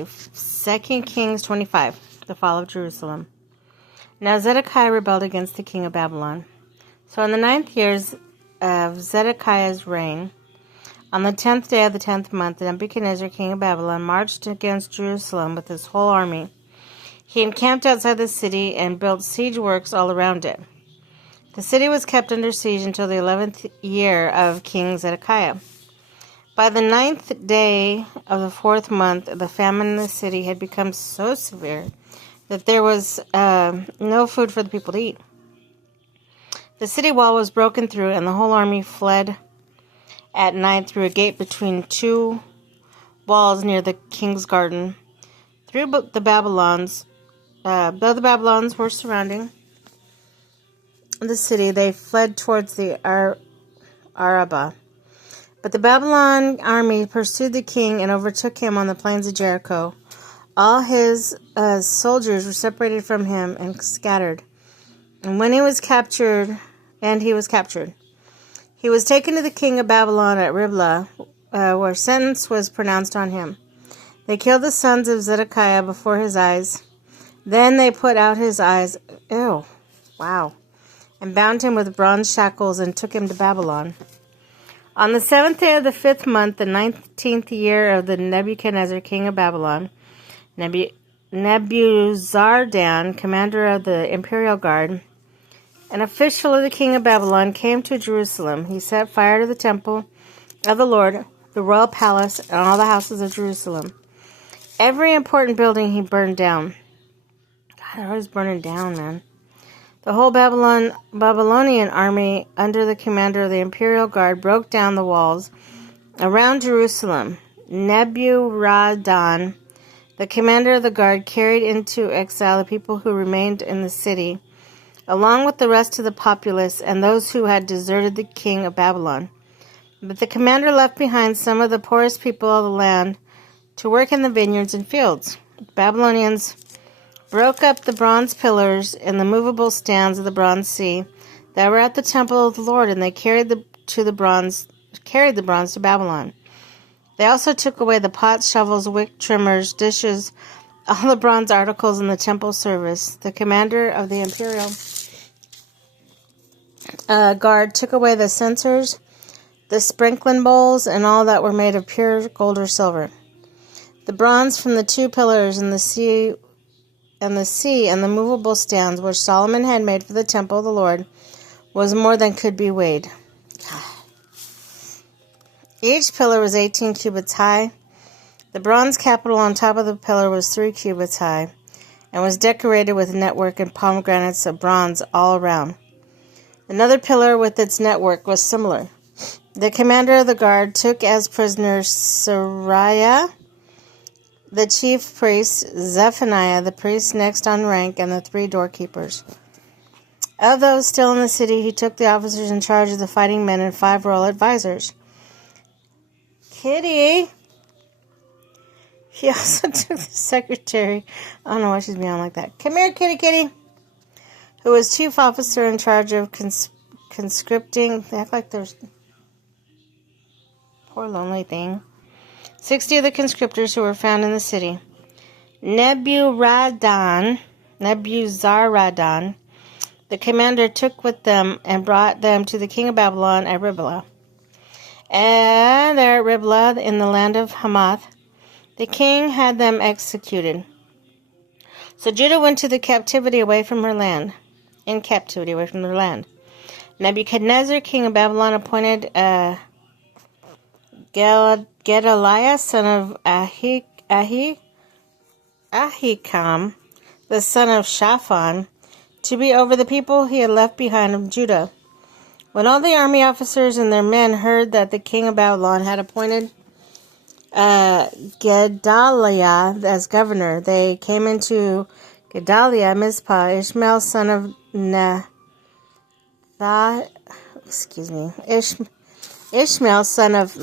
Okay, 2 Kings 25, the fall of Jerusalem. Now Zedekiah rebelled against the king of Babylon. So in the 9th years of Zedekiah's reign, on the 10th day of the 10th month, Nebuchadnezzar, king of Babylon, marched against Jerusalem with his whole army. He encamped outside the city and built siege works all around it. The city was kept under siege until the 11th year of King Zedekiah. By the 9th day of the 4th month, the famine in the city had become so severe that there was no food for the people to eat. The city wall was broken through, and the whole army fled at night through a gate between two walls near the king's garden. Though the Babylons were surrounding the city, they fled towards the Arabah. But the Babylon army pursued the king and overtook him on the plains of Jericho. All his soldiers were separated from him and scattered. And he was captured, he was taken to the king of Babylon at Riblah, where sentence was pronounced on him. They killed the sons of Zedekiah before his eyes. Then they put out his eyes, and bound him with bronze shackles and took him to Babylon. On the 7th day of the 5th month, the 19th year of the Nebuchadnezzar, king of Babylon, Nebuzaradan, commander of the imperial guard, an official of the king of Babylon, came to Jerusalem. He set fire to the temple of the Lord, the royal palace, and all the houses of Jerusalem. Every important building he burned down. God, they're always burning down, man. The whole Babylonian army, under the commander of the imperial guard, broke down the walls around Jerusalem. Nebuzaradan, the commander of the guard, carried into exile the people who remained in the city, along with the rest of the populace and those who had deserted the king of Babylon. But the commander left behind some of the poorest people of the land to work in the vineyards and fields. The Babylonians broke up the bronze pillars and the movable stands of the bronze sea that were at the temple of the Lord, and they carried the bronze to Babylon. They also took away the pots, shovels, wick trimmers, dishes, all the bronze articles in the temple service. The commander of the imperial guard took away the censers, the sprinkling bowls, and all that were made of pure gold or silver. The bronze from the 2 pillars and the sea and the movable stands which Solomon had made for the temple of the Lord was more than could be weighed. Each pillar was 18 cubits high. The bronze capital on top of the pillar was 3 cubits high and was decorated with network and pomegranates of bronze all around. Another pillar with its network was similar. The commander of the guard took as prisoners Seraiah, the chief priest, Zephaniah, the priest next on rank, and the 3 doorkeepers. Of those still in the city, he took the officers in charge of the fighting men and 5 royal advisors. Kitty! He also took the secretary. I don't know why she's being like that. Come here, kitty. Who was chief officer in charge of conscripting. They act like there's... Poor lonely thing. 60 of the conscriptors who were found in the city. Nebuzaradan, the commander, took with them and brought them to the king of Babylon at Riblah. And there at Riblah, in the land of Hamath, the king had them executed. So Judah went to the captivity away from her land. Nebuchadnezzar, king of Babylon, appointed Gedaliah, son of Ahikam, the son of Shaphan, to be over the people he had left behind of Judah. When all the army officers and their men heard that the king of Babylon had appointed Gedaliah as governor, they came into Gedaliah, Mizpah. Ishmael, son of Ishmael, son of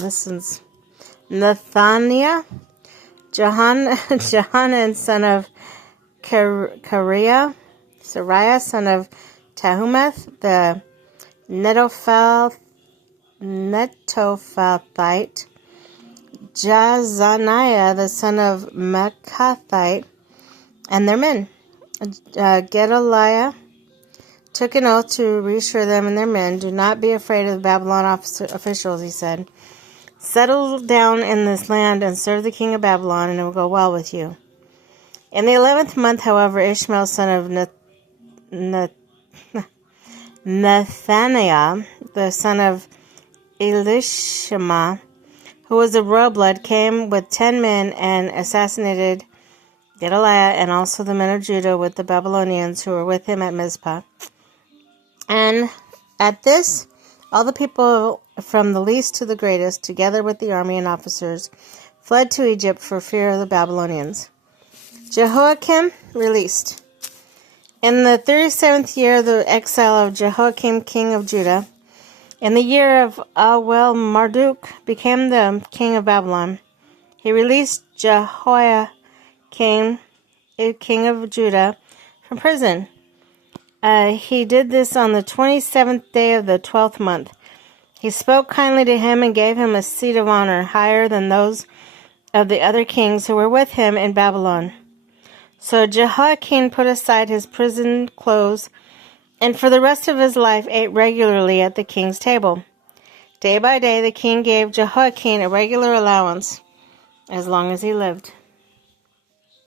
Nethaniah, Johanan, son of Kareah, Seraiah, son of Tahumeth, the Netophathite, Jazaniah, the son of Makathite, and their men. Gedaliah took an oath to reassure them and their men. Do not be afraid of the Babylon officials, he said. Settle down in this land and serve the king of Babylon, and it will go well with you. In the 11th month, however, Ishmael, son of Nethaniah, the son of Elishama, who was a royal blood, came with 10 men and assassinated Gedaliah and also the men of Judah with the Babylonians who were with him at Mizpah. And at this, all the people from the least to the greatest, together with the army and officers, fled to Egypt for fear of the Babylonians. Jehoiakim released. In the 37th year of the exile of Jehoiakim, king of Judah, in the year of Marduk became the king of Babylon, he released Jehoiakim, king of Judah, from prison. He did this on the 27th day of the 12th month. He spoke kindly to him and gave him a seat of honor, higher than those of the other kings who were with him in Babylon. So Jehoiakim put aside his prison clothes, and for the rest of his life ate regularly at the king's table. Day by day the king gave Jehoiakim a regular allowance as long as he lived.